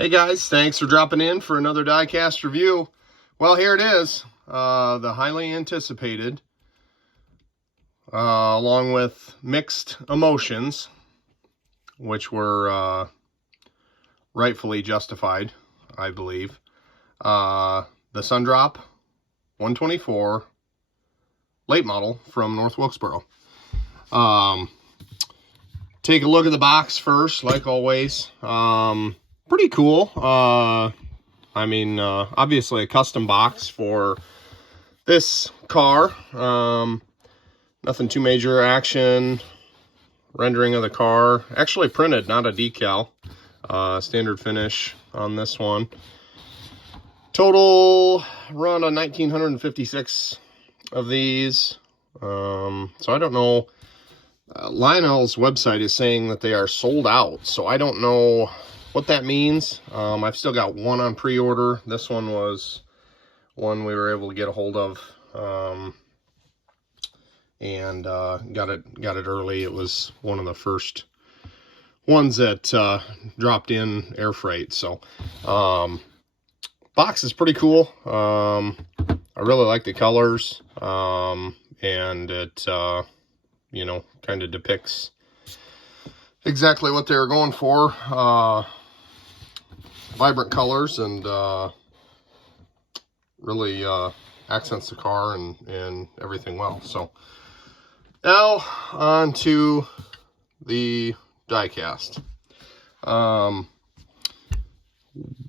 Hey guys, thanks for dropping in for another Diecast review. Well, here it is, the highly anticipated, along with mixed emotions, which were rightfully justified, I believe. The Sundrop 124 late model from North Wilkesboro. Take a look at the box first, like always. Pretty cool. Obviously a custom box for this car. Nothing too major. Action, rendering of the car. Actually printed, not a decal. Standard finish on this one. Total run on 1,956 of these. So I don't know. Lionel's website is saying that they are sold out, so I don't know what that means. I've still got one on pre-order. This one was one we were able to get a hold of, and got it early. It was one of the first ones that dropped in air freight. So box is pretty cool. I really like the colors, and it kind of depicts exactly what they were going for. Vibrant colors, and really accents the car and everything well. So now on to the diecast.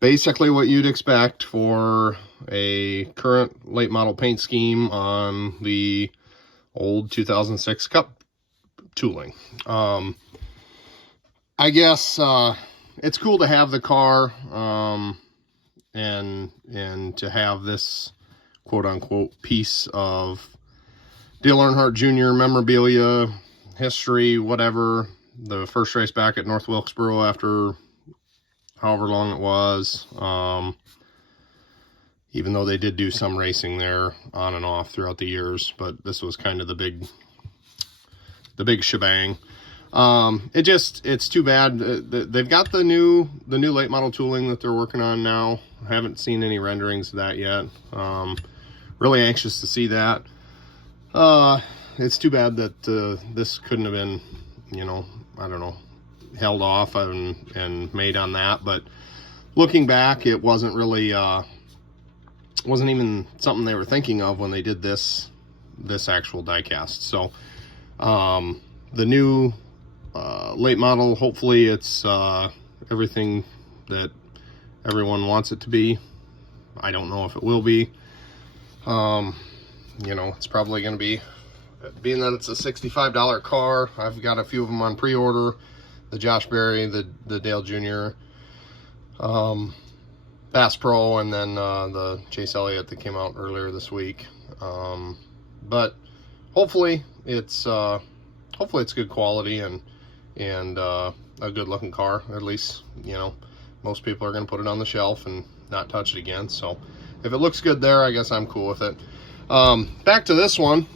Basically what you'd expect for a current late model paint scheme on the old 2006 Cup tooling. I guess it's cool to have the car, and to have this quote-unquote piece of Dale Earnhardt Jr. memorabilia, history, whatever. The first race back at North Wilkesboro after however long it was, even though they did do some racing there on and off throughout the years, but this was kind of the big shebang. It's too bad. They've got the new late model tooling that they're working on now. I haven't seen any renderings of that yet. Really anxious to see that. It's too bad that this couldn't have been, I don't know, held off and made on that. But looking back, it wasn't really, wasn't even something they were thinking of when they did this actual diecast. So the new late model, hopefully it's everything that everyone wants it to be. I don't know if it will be. It's probably going to be, being that it's a $65 car. I've got a few of them on pre-order. The Josh Berry, the Dale Jr., Bass Pro, and then the Chase Elliott that came out earlier this week. But hopefully it's good quality and a good looking car. At least, most people are going to put it on the shelf and not touch it again. So if it looks good there, I guess I'm cool with it. Back to this one.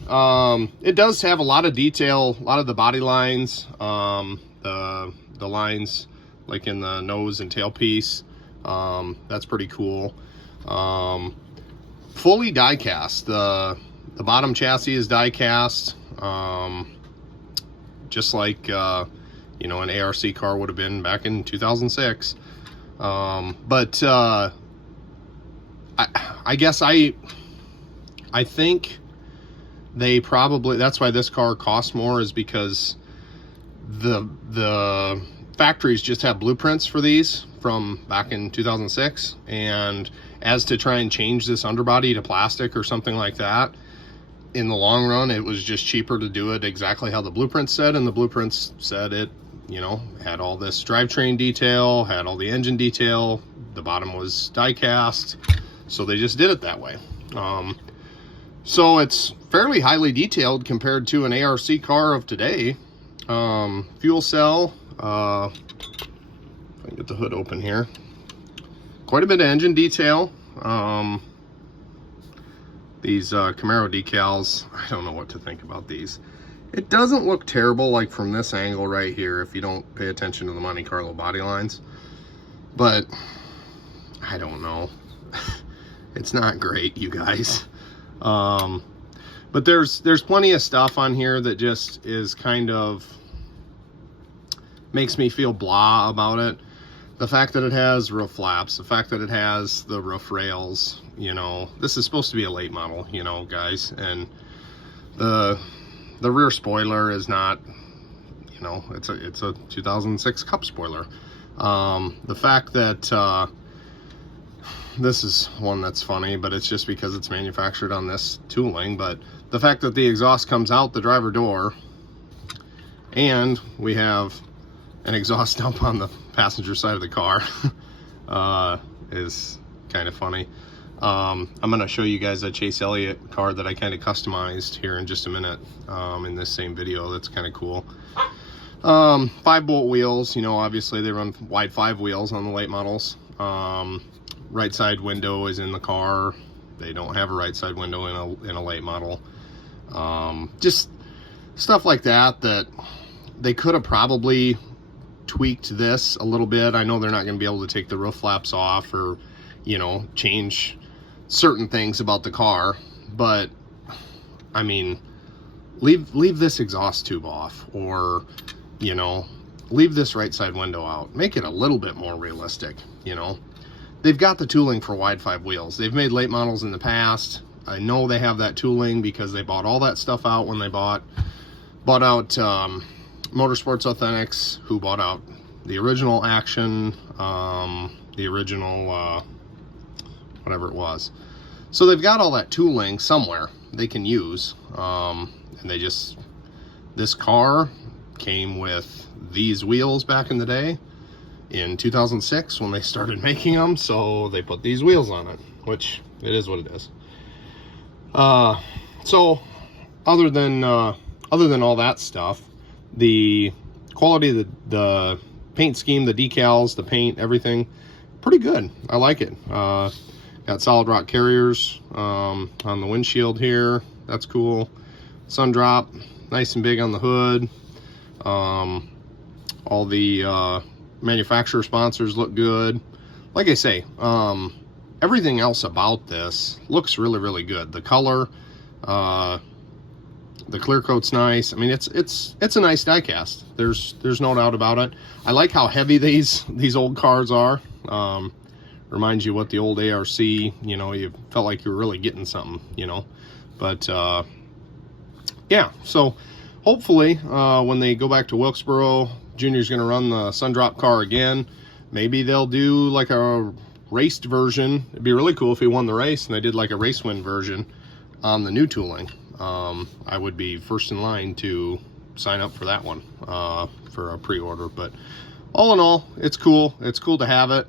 It does have a lot of detail, a lot of the body lines, the lines like in the nose and tailpiece. That's pretty cool. Fully die-cast. The bottom chassis is die-cast, just like an ARC car would have been back in 2006. But I guess I think they probably, that's why this car costs more, is because the factories just have blueprints for these from back in 2006, and as to try and change this underbody to plastic or something like that, in the long run it was just cheaper to do it exactly how the blueprints said. And the blueprints said it had all this drivetrain detail, had all the engine detail, the bottom was die cast, so they just did it that way. So it's fairly highly detailed compared to an ARC car of today. Fuel cell, if I can get the hood open here, quite a bit of engine detail. These Camaro decals, I don't know what to think about these. It doesn't look terrible, like from this angle right here, if you don't pay attention to the Monte Carlo body lines. but I don't know. It's not great, you guys. But there's plenty of stuff on here that just is kind of makes me feel blah about it. The fact that it has roof flaps, the fact that it has the roof rails, you know, this is supposed to be a late model, you know, guys, and the rear spoiler is not, you know, it's a 2006 Cup spoiler. The fact that this is one that's funny, but it's just because it's manufactured on this tooling, but the fact that the exhaust comes out the driver door and we have an exhaust dump on the passenger side of the car is kind of funny. I'm going to show you guys a Chase Elliott car that I kind of customized here in just a minute in this same video. That's kind of cool. 5-bolt wheels, you know, obviously they run wide 5 wheels on the late models. Right side window is in the car. They don't have a right side window in a late model. Just stuff like that they could have probably tweaked this a little bit. I know they're not going to be able to take the roof flaps off or, you know, change certain things about the car, but I mean, leave this exhaust tube off, or, you know, leave this right side window out. Make it a little bit more realistic, you know. They've got the tooling for wide 5 wheels. They've made late models in the past. I know they have that tooling because they bought all that stuff out when they bought out Motorsports Authentics, who bought out the original Action, the original whatever it was. So they've got all that tooling somewhere they can use, and this car came with these wheels back in the day in 2006 when they started making them, so they put these wheels on it, which it is what it is. So other than all that stuff, the quality of the paint scheme, the decals, the paint, everything, pretty good. I like it. Got solid rock carriers on the windshield here. That's cool. Sun drop, nice and big on the hood. All the manufacturer sponsors look good. Like I say, everything else about this looks really, really good. The color, the clear coat's nice. I mean, it's a nice diecast. There's no doubt about it. I like how heavy these old cars are. Reminds you what the old ARC, you know, you felt like you were really getting something, you know. But yeah, so hopefully when they go back to Wilkesboro, Junior's going to run the Sundrop car again. Maybe they'll do like a raced version. It'd be really cool if he won the race and they did like a race win version on the new tooling. I would be first in line to sign up for that one for a pre-order. But all in all, it's cool. It's cool to have it.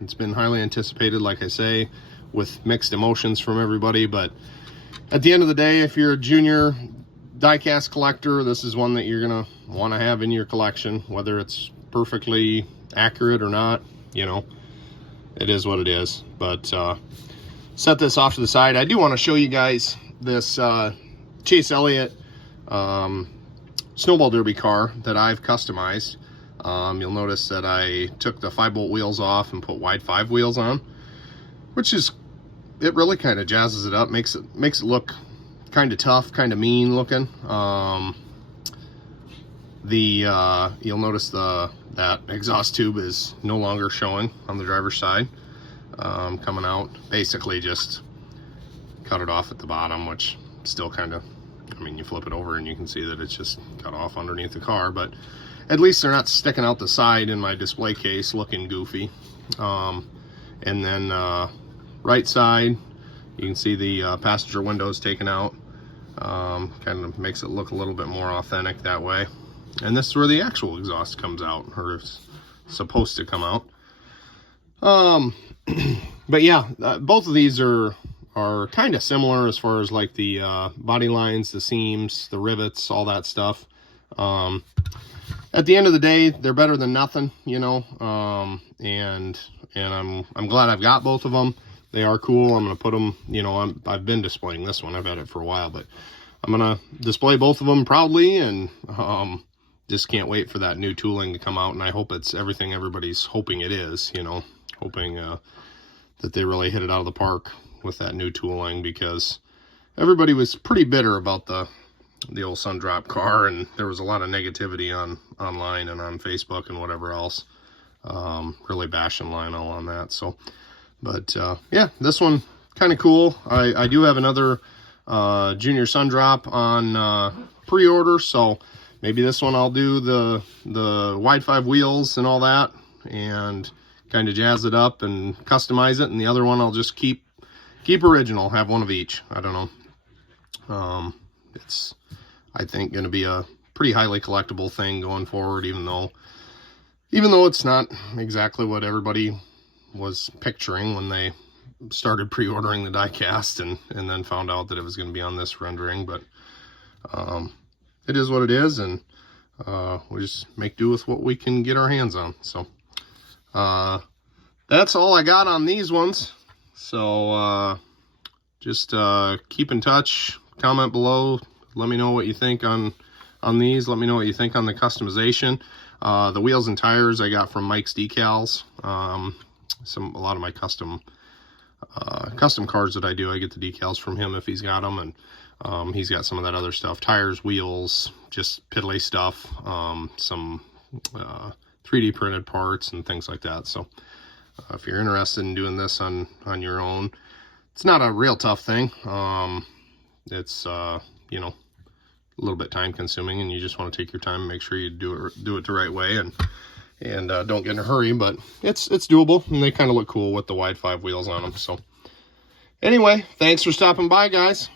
It's been highly anticipated, like I say, with mixed emotions from everybody. But at the end of the day, if you're a Junior diecast collector, this is one that you're gonna want to have in your collection, whether it's perfectly accurate or not. You know, it is what it is. But set this off to the side. I do want to show you guys this Chase Elliott Snowball Derby car that I've customized. You'll notice that I took the 5-bolt wheels off and put wide 5 wheels on, which is, it really kind of jazzes it up, makes it look kind of tough, kind of mean looking. You'll notice that exhaust tube is no longer showing on the driver's side, coming out. Basically just cut it off at the bottom, which still kind of, I mean, you flip it over and you can see that it's just cut off underneath the car, but at least they're not sticking out the side in my display case looking goofy. And then right side, you can see the passenger windows taken out. Kind of makes it look a little bit more authentic that way. And this is where the actual exhaust comes out, or is supposed to come out. But yeah, both of these are kind of similar as far as like the body lines, the seams, the rivets, all that stuff. At the end of the day, they're better than nothing, you know. And I'm glad I've got both of them. They are cool. I'm gonna put them, you know, I've been displaying this one. I've had it for a while, but I'm gonna display both of them proudly and just can't wait for that new tooling to come out, and I hope it's everything everybody's hoping it is, you know, hoping that they really hit it out of the park with that new tooling, because everybody was pretty bitter about the old Sundrop car, and there was a lot of negativity online and on Facebook and whatever else, really bashing Lionel on that. So, but yeah, this one kind of cool. I do have another Junior Sundrop on pre-order, so maybe this one I'll do the wide 5 wheels and all that, and kind of jazz it up and customize it, and the other one I'll just keep original, have one of each. I don't know. It's, I think, going to be a pretty highly collectible thing going forward, even though it's not exactly what everybody was picturing when they started pre-ordering the diecast and then found out that it was going to be on this rendering. But it is what it is, and we just make do with what we can get our hands on. So that's all I got on these ones. So just keep in touch, comment below, let me know what you think on these. Let me know what you think on the customization. The wheels and tires I got from Mike's Decals. A lot of my custom cars that I do, I get the decals from him if he's got them, and he's got some of that other stuff, tires, wheels, just piddly stuff, some 3D printed parts and things like that. So if you're interested in doing this on your own, it's not a real tough thing. It's you know, a little bit time consuming, and you just want to take your time and make sure you do it the right way, and don't get in a hurry, but it's doable, and they kind of look cool with the wide 5 wheels on them. So anyway, thanks for stopping by, guys.